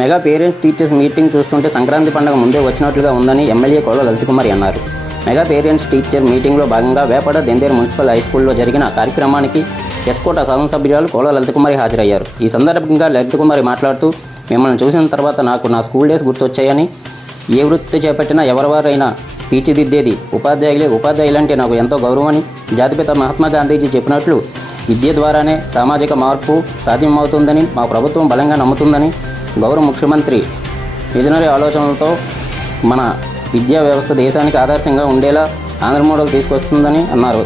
Mega parents teachers meeting చూస్తుంటే సంక్రాంతి పండుగ ముందే వచ్చినట్లుగా ఉందని ఎమ్మెల్యే కోళ్ళ లలితకుమారి అన్నారు. మెగా పేరెంట్స్ టీచర్ మీటింగ్లో భాగంగా వేపడ దెందేరు మున్సిపల్ హై స్కూల్లో జరిగిన కార్యక్రమానికి ఎస్కోట శాసనసభ్యురాలు కోళ్ళ లలితకుమారి హాజరయ్యారు. ఈ సందర్భంగా లలితకుమారి మాట్లాడుతూ, మిమ్మల్ని చూసిన తర్వాత నాకు నా స్కూల్ డేస్ గుర్తొచ్చాయని, ఏ వృత్తి చేపట్టినా ఎవరివారైనా తీర్చిదిద్దేది ఉపాధ్యాయులంటే నాకు ఎంతో గౌరవమని, జాతిపిత మహాత్మా గాంధీజీ చెప్పినట్లు విద్య ద్వారానే సామాజిక మార్పు సాధ్యమవుతుందని మా ప్రభుత్వం బలంగా నమ్ముతుందని, గౌరవ ముఖ్యమంత్రి విజనరీ ఆలోచనలతో మన విద్యా వ్యవస్థ దేశానికి ఆదర్శంగా ఉండేలా ఆంధ్ర మోడల్ తీసుకొస్తుందని అన్నారు.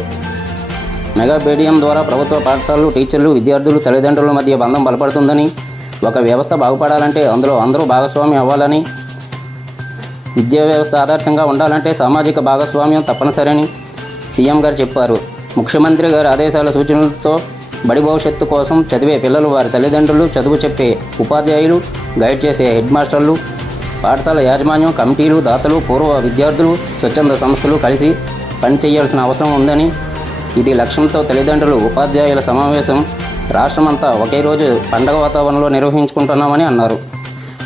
మెగా పేడియం ద్వారా ప్రభుత్వ పాఠశాలలు, టీచర్లు, విద్యార్థులు, తల్లిదండ్రుల మధ్య బంధం బలపడుతుందని, ఒక వ్యవస్థ బాగుపడాలంటే అందులో అందరూ భాగస్వామ్యం అవ్వాలని, విద్యా వ్యవస్థ ఆదర్శంగా ఉండాలంటే సామాజిక భాగస్వామ్యం తప్పనిసరని సీఎం గారు చెప్పారు. ముఖ్యమంత్రి గారి ఆదేశాల సూచనలతో బడి భవిష్యత్తు కోసం చదివే పిల్లలు, వారి తల్లిదండ్రులు, చదువు చెప్పే ఉపాధ్యాయులు, గైడ్ చేసే హెడ్ మాస్టర్లు, పాఠశాల యాజమాన్యం, కమిటీలు, దాతలు, పూర్వ విద్యార్థులు, స్వచ్ఛంద సంస్థలు కలిసి పనిచేయాల్సిన అవసరం ఉందని, ఇది లక్ష్యంతో తల్లిదండ్రులు, ఉపాధ్యాయుల సమావేశం రాష్ట్రమంతా ఒకే రోజు పండగ వాతావరణంలో నిర్వహించుకుంటున్నామని అన్నారు.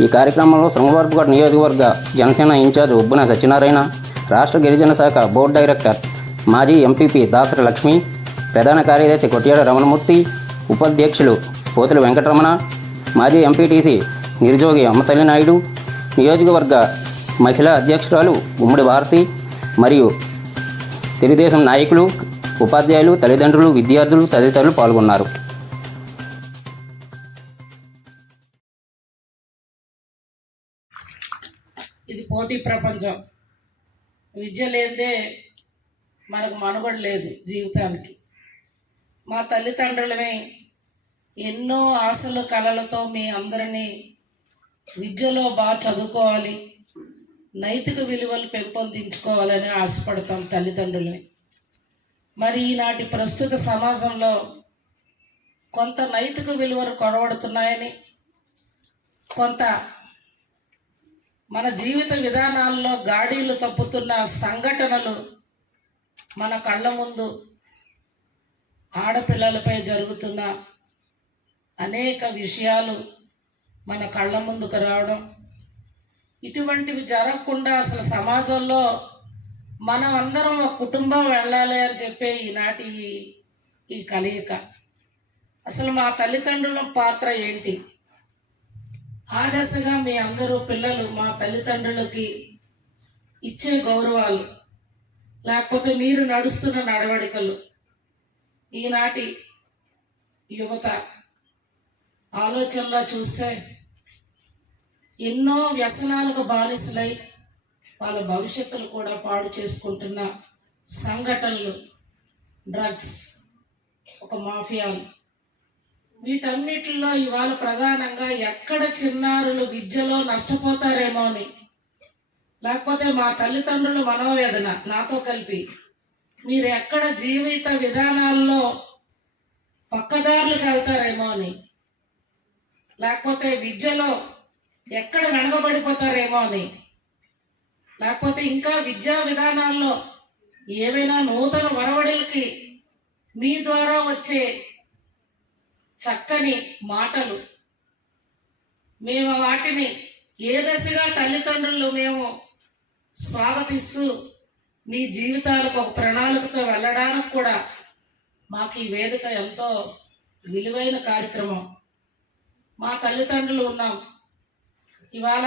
ఈ కార్యక్రమంలో శృంగవరపుకోట నియోజకవర్గ జనసేన ఇన్ఛార్జ్ ఉబ్బున సత్యనారాయణ, రాష్ట్ర గిరిజన శాఖ బోర్డు డైరెక్టర్ మాజీ ఎంపీపీ దాసరి లక్ష్మి, ప్రధాన కార్యదర్శి కొట్యాడ రమణమూర్తి, ఉపాధ్యక్షులు పోతుల వెంకటరమణ, మాజీ ఎంపీటీసీ నిర్జోగి అమ్మతల్లి నాయుడు, నియోజకవర్గ మహిళా అధ్యక్షురాలు ఉమ్మడి భారతి మరియు తెలుగుదేశం నాయకులు, ఉపాధ్యాయులు, తల్లిదండ్రులు, విద్యార్థులు తదితరులు పాల్గొన్నారు. ఇది పోటీ ప్రపంచం. విద్య లేదే మనకు మనుగడ లేదు జీవితానికి. మా తల్లిదండ్రులమే ఎన్నో ఆశలు కలలతో మీ అందరినీ విద్యలో బాగా చదువుకోవాలి, నైతిక విలువలు పెంపొందించుకోవాలని ఆశపడతాం తల్లిదండ్రులని. మరి ఈనాటి ప్రస్తుత సమాజంలో కొంత నైతిక విలువలు కొరవడుతున్నాయని, కొంత మన జీవిత విధానాల్లో గాడీలు తప్పుతున్న సంఘటనలు మన కళ్ళ ముందు, ఆడపిల్లలపై జరుగుతున్న అనేక విషయాలు మన కళ్ళ ముందుకు రావడం, ఇటువంటివి జరగకుండా అసలు సమాజంలో మనం అందరం ఒక కుటుంబం వెళ్ళాలి అని చెప్పే ఈనాటి ఈ కలయిక. అసలు మా తల్లిదండ్రుల పాత్ర ఏంటి? ఆ దశగా మీ అందరూ పిల్లలు మా తల్లిదండ్రులకి ఇచ్చే గౌరవాలు, లేకపోతే మీరు నడుస్తున్న నడవడికలు, ఈనాటి యువత ఆలోచనలో చూస్తే ఎన్నో వ్యసనాలకు బానిసలై వాళ్ళ భవిష్యత్తులు కూడా పాడు చేసుకుంటున్న సంఘటనలు, డ్రగ్స్, ఒక మాఫియాలు, వీటన్నిటిలో ఇవాళ ప్రధానంగా ఎక్కడ చిన్నారులు విద్యలో నష్టపోతారేమో అని, లేకపోతే మా తల్లిదండ్రుల మనోవేదన నాతో కలిపి మీరు ఎక్కడ జీవిత విధానాల్లో పక్కదారులకు వెళ్తారేమో అని, లేకపోతే విద్యలో ఎక్కడ వెనకబడిపోతారేమో అని, లేకపోతే ఇంకా విద్యా విధానాల్లో ఏవైనా నూతన ఒరవడిలకి మీ ద్వారా వచ్చే చక్కని మాటలు, మేము వాటిని ఏ దశగా తల్లిదండ్రులు మేము స్వాగతిస్తూ మీ జీవితాలకు ఒక ప్రణాళికతో వెళ్ళడానికి కూడా మాకు ఈ వేదిక ఎంతో విలువైన కార్యక్రమం. మా తల్లిదండ్రులు ఉన్నాం. ఇవాళ